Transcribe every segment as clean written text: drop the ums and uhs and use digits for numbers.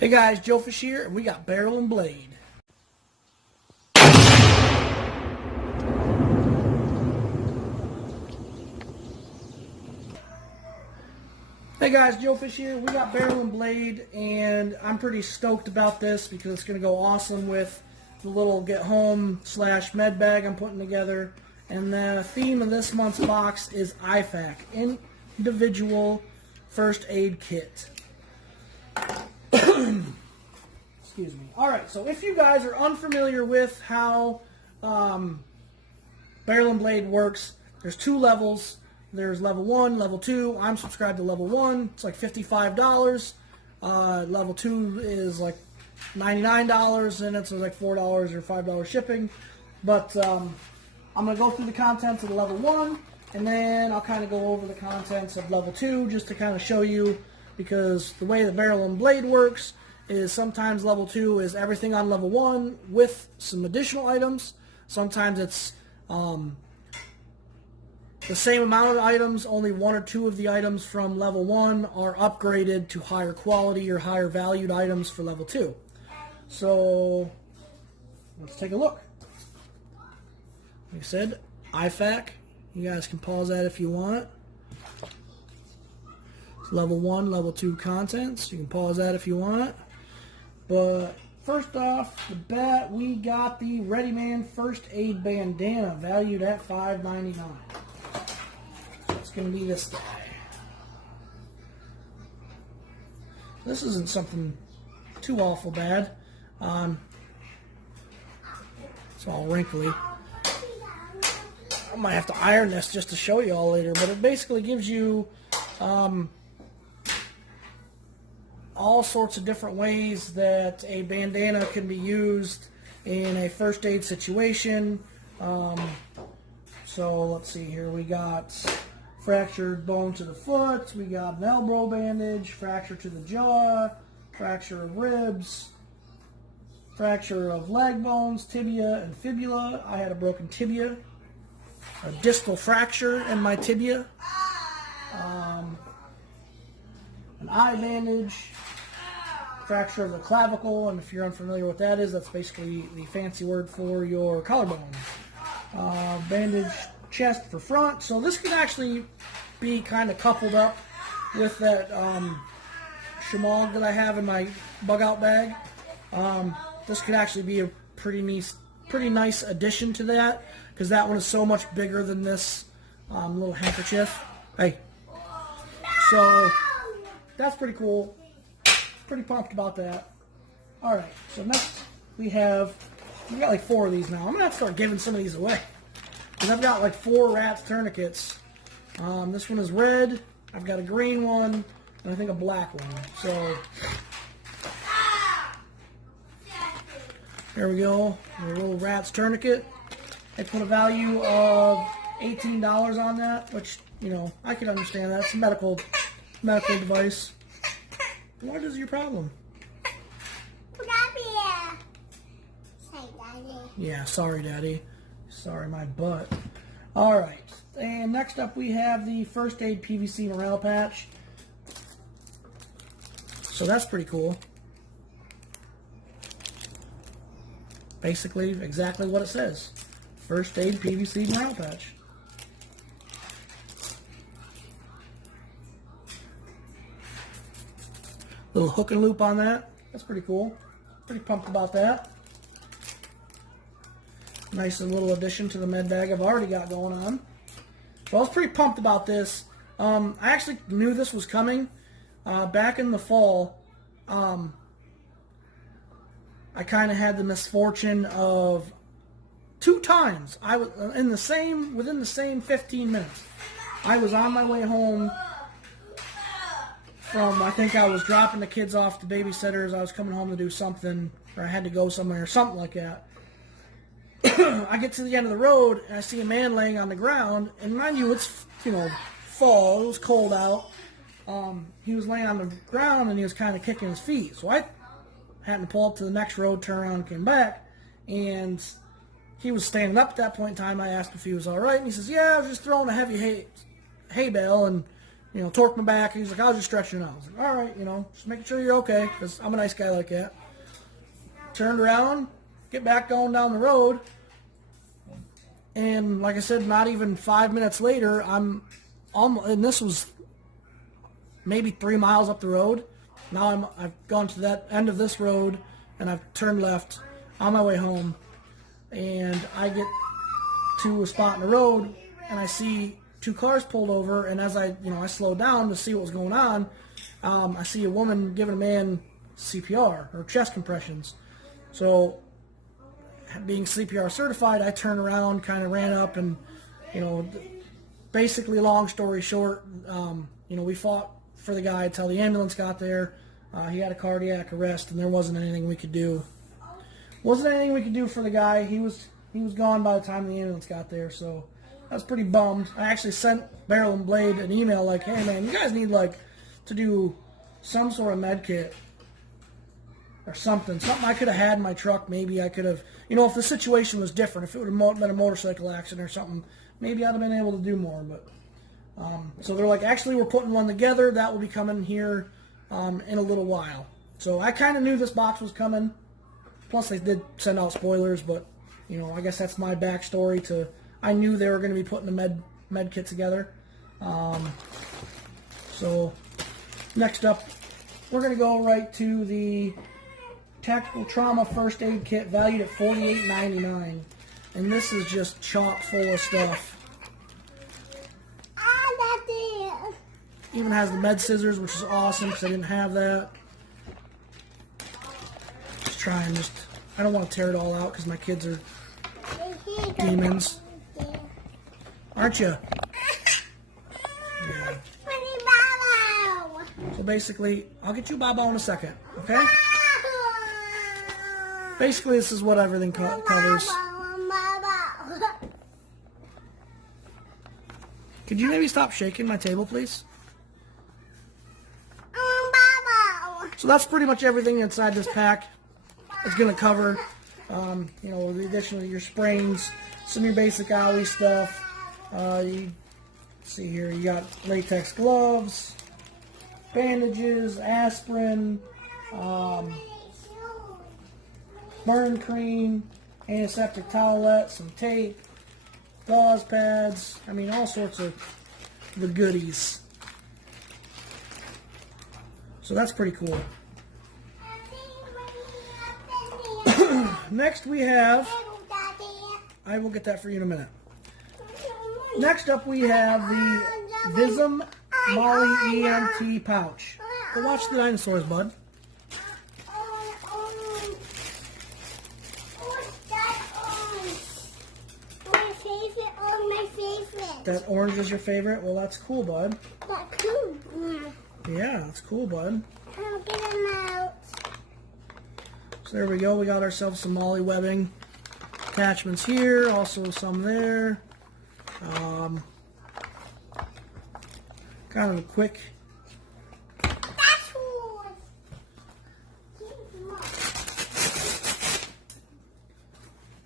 Hey guys, Joefish here, and we got barrel and blade. Hey guys, Joefish here. We got barrel and blade, and I'm pretty stoked about this because it's going to go awesome with the little get home / med bag I'm putting together. And the theme of this month's box is IFAK, Individual First Aid Kit. Excuse me. Alright, so if you guys are unfamiliar with how barrel and blade works, there's two levels. There's level 1, level 2. I'm subscribed to level 1. It's like $55. Level 2 is like $99, and it's like $4 or $5 shipping. But I'm going to go through the contents of the level 1, and then I'll kind of go over the contents of level 2 just to kind of show you, because the way the barrel and blade works is sometimes level 2 is everything on level 1 with some additional items. Sometimes it's the same amount of items, only 1 or 2 of the items from level 1 are upgraded to higher quality or higher valued items for level 2. So, let's take a look. Like I said, IFAK. You guys can pause that if you want. It's level 1, level 2 contents. You can pause that if you want. But first off the bat, we got the Ready Man First Aid Bandana, valued at $5.99. It's going to be this guy. This isn't something too awful bad. It's all wrinkly. I might have to iron this just to show you all later, but it basically gives you all sorts of different ways that a bandana can be used in a first aid situation. So let's see here. We got fractured bone to the foot. We got an elbow bandage, fracture to the jaw, fracture of ribs, fracture of leg bones, tibia and fibula. I had a broken tibia, a distal fracture in my tibia, an eye bandage, fracture of the clavicle, and if you're unfamiliar with what that is, that's basically the fancy word for your collarbone. Bandage chest for front. So this could actually be kind of coupled up with that shemagh that I have in my bug out bag. This could actually be a pretty nice addition to that, because that one is so much bigger than this little handkerchief. Hey. So that's pretty cool. Pretty pumped about that. Alright, so next we got like 4 of these now. I'm going to have to start giving some of these away, because I've got like 4 rats tourniquets. This one is red, I've got a green one, and I think a black one. So there we go, a little rats tourniquet. I put a value of $18 on that, which, you know, I can understand that. It's a medical device. What is your problem? Yeah, sorry, Daddy. Sorry, my butt. Alright, and next up we have the First Aid PVC morale patch. So that's pretty cool. Basically, exactly what it says. First Aid PVC morale patch. Little hook and loop on that. That's pretty cool. Pretty pumped about that. Nice little addition to the med bag I've already got going on. So I was pretty pumped about this. I actually knew this was coming. Back in the fall, I kind of had the misfortune of 2 times. I was within the same 15 minutes. I was on my way home from, I think I was dropping the kids off to babysitters. I was coming home to do something, or I had to go somewhere or something like that. I get to the end of the road, and I see a man laying on the ground, and mind you, it's, you know, fall, it was cold out. He was laying on the ground, and he was kind of kicking his feet. So I had to pull up to the next road, turn around, and came back, and he was standing up at that point in time. I asked if he was all right, and he says, yeah, I was just throwing a heavy hay bale, and you know, torqued my back. He's like, I was just stretching out. I was like, all right, you know, just making sure you're okay, because I'm a nice guy like that. Turned around, get back going down the road, and like I said, not even 5 minutes later, I'm almost, and this was maybe 3 miles up the road. Now I've gone to that end of this road, and I've turned left on my way home, and I get to a spot in the road, and I see 2 cars pulled over, and as I slowed down to see what was going on, I see a woman giving a man CPR, or chest compressions. So, being CPR certified, I turned around, kind of ran up, and, you know, basically, long story short, you know, we fought for the guy until the ambulance got there. He had a cardiac arrest, and there wasn't anything we could do. Wasn't anything we could do for the guy. He was gone by the time the ambulance got there, so I was pretty bummed. I actually sent Barrel and Blade an email like, hey, man, you guys need, like, to do some sort of med kit or something I could have had in my truck. Maybe I could have, you know, if the situation was different, if it would have been a motorcycle accident or something, maybe I'd have been able to do more. But so they're like, actually, we're putting one together. That will be coming here in a little while. So I kind of knew this box was coming. Plus, they did send out spoilers, but, you know, I guess that's my backstory to, I knew they were going to be putting a med kit together. So next up, we're going to go right to the Tactical Trauma First Aid Kit, valued at $48.99, and this is just chock full of stuff. Even has the med scissors, which is awesome because I didn't have that. Just try and I don't want to tear it all out because my kids are demons, aren't you? Yeah. So basically, I'll get you Bobo in a second, okay? Basically, this is what everything covers. Could you maybe stop shaking my table, please? So that's pretty much everything inside this pack. It's going to cover, you know, additionally your sprains, some of your basic owie stuff. You see here, you got latex gloves, bandages, aspirin, burn cream, antiseptic towelette, some tape, gauze pads. I mean, all sorts of the goodies. So that's pretty cool. Next we have, I will get that for you in a minute. Next up we have the Vism Molly EMT pouch. Go watch the dinosaurs, bud. That orange is your favorite? Well, that's cool, bud. That's cool. Yeah, that's cool, bud. I'll get them out. So there we go. We got ourselves some molly webbing attachments here. Also some there. Kind of a quick.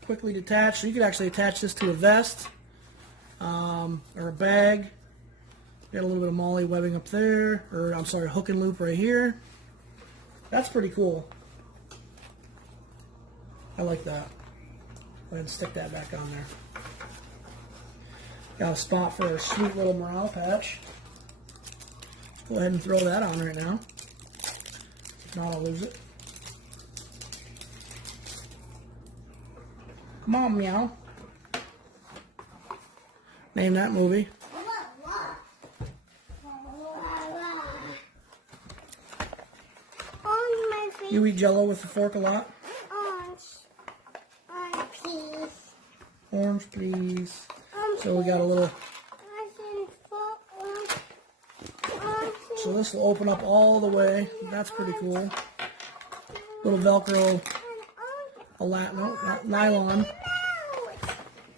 Quickly detach. So you could actually attach this to a vest or a bag. Got a little bit of molly webbing up there, or I'm sorry, hook and loop right here. That's pretty cool. I like that. Go ahead and stick that back on there. Got a spot for a sweet little morale patch. Go ahead and throw that on right now. If not, I'll lose it. Come on, meow. Name that movie. You eat Jello with a fork a lot? Orange, please. Orange, please. So we got a little. So this will open up all the way. That's pretty cool. Little Velcro, nylon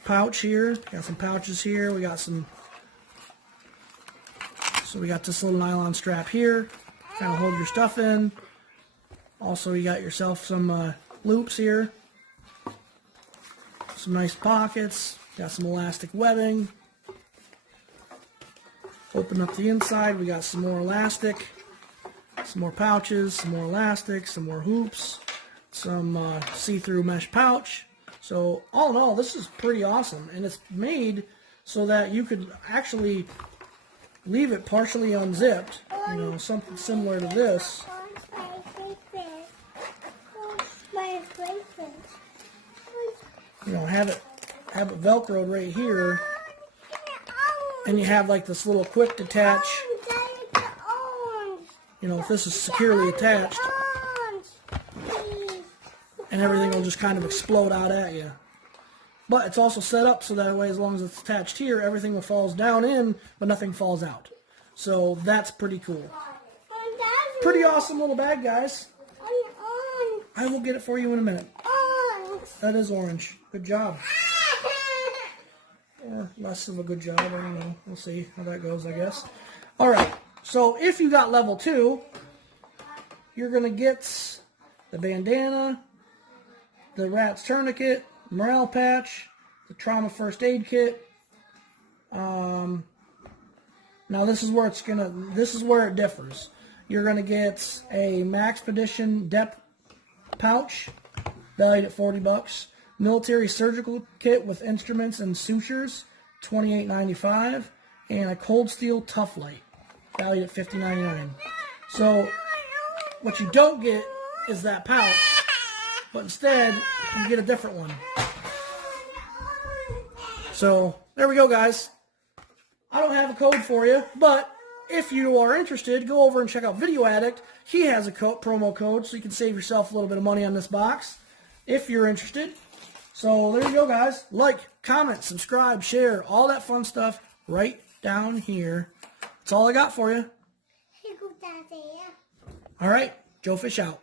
pouch here. Got some pouches here. We got some. So we got this little nylon strap here. Kind of hold your stuff in. Also, you got yourself some loops here. Some nice pockets. Got some elastic webbing. Open up the inside. We got some more elastic, some more pouches, some more elastic, some more hoops, some see-through mesh pouch. So all in all, this is pretty awesome, and it's made so that you could actually leave it partially unzipped, you know, something similar to this. You know, have it velcroed right here, and you have like this little quick detach. You know, if this is securely attached, and everything will just kind of explode out at you. But it's also set up so that way, as long as it's attached here, everything falls down in, but nothing falls out. So that's pretty cool. Pretty awesome little bag, guys. I will get it for you in a minute. That is orange. Good job. Or less of a good job. I don't know. We'll see how that goes, I guess. All right. So if you got level 2, you're going to get the bandana, the rat's tourniquet, morale patch, the trauma first aid kit. Now this is where it differs. You're going to get a Maxpedition depth pouch, valued at $40. Military surgical kit with instruments and sutures, $28.95, and a cold steel tough light, valued at $50.99. So what you don't get is that pouch, but instead you get a different one. So there we go, guys. I don't have a code for you, but if you are interested, go over and check out Video Addict. He has a promo code, so you can save yourself a little bit of money on this box if you're interested. So there you go, guys. Like, comment, subscribe, share, all that fun stuff right down here. That's all I got for you. All right, Joefish out.